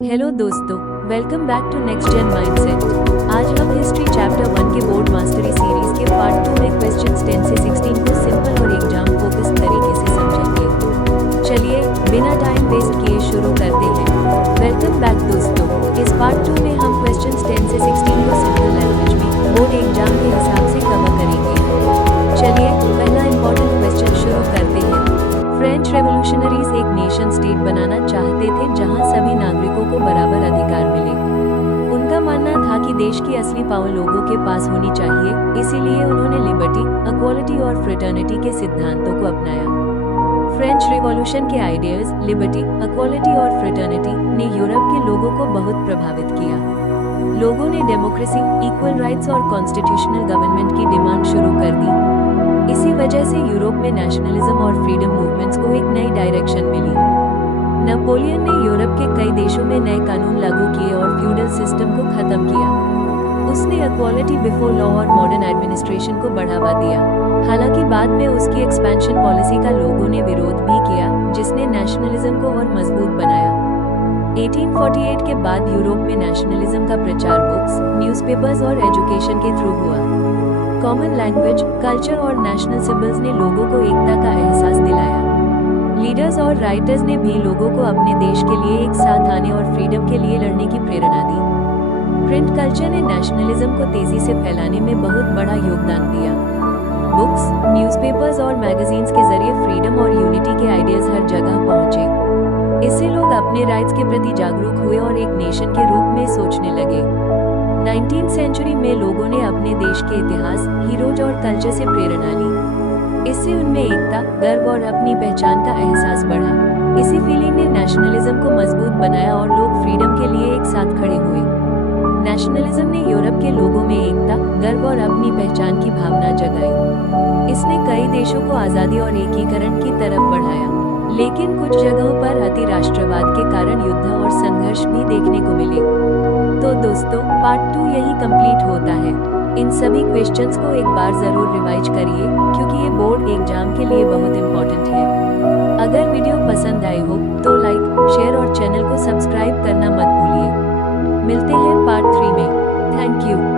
Hello दोस्तों, welcome back to next gen mindset. आज हम हिस्ट्री चैप्टर 1 के बोर्ड मास्टरी सीरीज के पार्ट 2 में क्वेश्चंस 10 से 16 को सिंपल और एग्जाम फोकस तरीके से समझेंगे। चलिए बिना टाइम वेस्ट किए शुरू करते हैं। वेलकम बैक दोस्तों, इस पार्ट 2 में हम क्वेश्चंस 10 से 16 को सिंपल लैंग्वेज में बोर्ड एग्जाम के हिसाब से कवर करेंगे। चलिए पहला इंपॉर्टेंट क्वेश्चन शुरू करते हैं। फ्रेंच रेवोल्यूशनरीज एक नेशन स्टेट बनाना चाहते थे जहां सभी नागरिकों को बराबर अधिकार मिले। उनका मानना था कि देश की असली पावर लोगों के पास होनी चाहिए, इसीलिए उन्होंने लिबर्टी, इक्वालिटी और फ्रेटर्निटी के सिद्धांतों को अपनाया। फ्रेंच रिवॉल्यूशन के आइडियाज लिबर्टी, इक्वालिटी और फ्रेटर्निटी ने यूरोप के लोगों को बहुत प्रभावित किया। लोगों ने डेमोक्रेसी, इक्वल राइट्स और कॉन्स्टिट्यूशनल गवर्नमेंट की डिमांड शुरू कर दी। इसी वजह से यूरोप में नेशनलिज्म और फ्रीडम मूवमेंट्स को एक नई डायरेक्शन मिली। नेपोलियन ने यूरोप के कई देशों में नए कानून लागू किए और फ्यूडल सिस्टम को खत्म किया। उसने इक्वालिटी बिफोर लॉ और मॉडर्न एडमिनिस्ट्रेशन को बढ़ावा दिया। हालांकि बाद में उसकी एक्सपेंशन पॉलिसी का लोगों ने विरोध भी किया, जिसने नेशनलिज्म को और मजबूत बनाया। 1848 के बाद यूरोप में नेशनलिज्म का प्रचार बुक्स, न्यूज़पेपर्स और एजुकेशन के थ्रू हुआ। कॉमन लैंग्वेज, कल्चर और नेशनल सिंबल्स ने लोगों को एकता का एहसास दिलाया। लीडर्स और राइटर्स ने भी लोगों को अपने देश के लिए एक साथ आने और फ्रीडम के लिए लड़ने की प्रेरणा दी। प्रिंट कल्चर ने नेशनलिज्म को तेजी से फैलाने में बहुत बड़ा योगदान दिया। बुक्स, न्यूज़पेपर्स और मैगजीन्स के जरिए फ्रीडम और यूनिटी के आइडियाज हर जगह पहुंचे। इससे लोग अपने राइट्स के प्रति जागरूक हुए और एक नेशन के रूप में सोचने लगे। 19th सेंचुरी में लोगों ने अपने देश के इतिहास, हीरोज और कल्चर से प्रेरणा ली। इससे उनमें एकता, गर्व और अपनी पहचान का एहसास बढ़ा। इसी फीलिंग ने नेशनलिज्म को मजबूत बनाया और लोग फ्रीडम के लिए एक साथ खड़े हुए। नेशनलिज्म ने यूरोप के लोगों में एकता, गर्व और अपनी पहचान की भावना जगाई। इसने कई देशों को आज़ादी और एकीकरण की तरफ बढ़ाया। लेकिन कुछ जगहों पर अति राष्ट्रवाद के कारण युद्ध और संघर्ष भी देखने को मिले। तो दोस्तों, पार्ट 2 यही कंप्लीट होता है। इन सभी क्वेश्चंस को एक बार जरूर रिवाइज करिए, क्योंकि ये बोर्ड एग्जाम के लिए बहुत इंपॉर्टेंट है। अगर वीडियो पसंद आई हो तो लाइक, शेयर और चैनल को सब्सक्राइब करना मत भूलिए। मिलते हैं पार्ट 3 में। Thank you.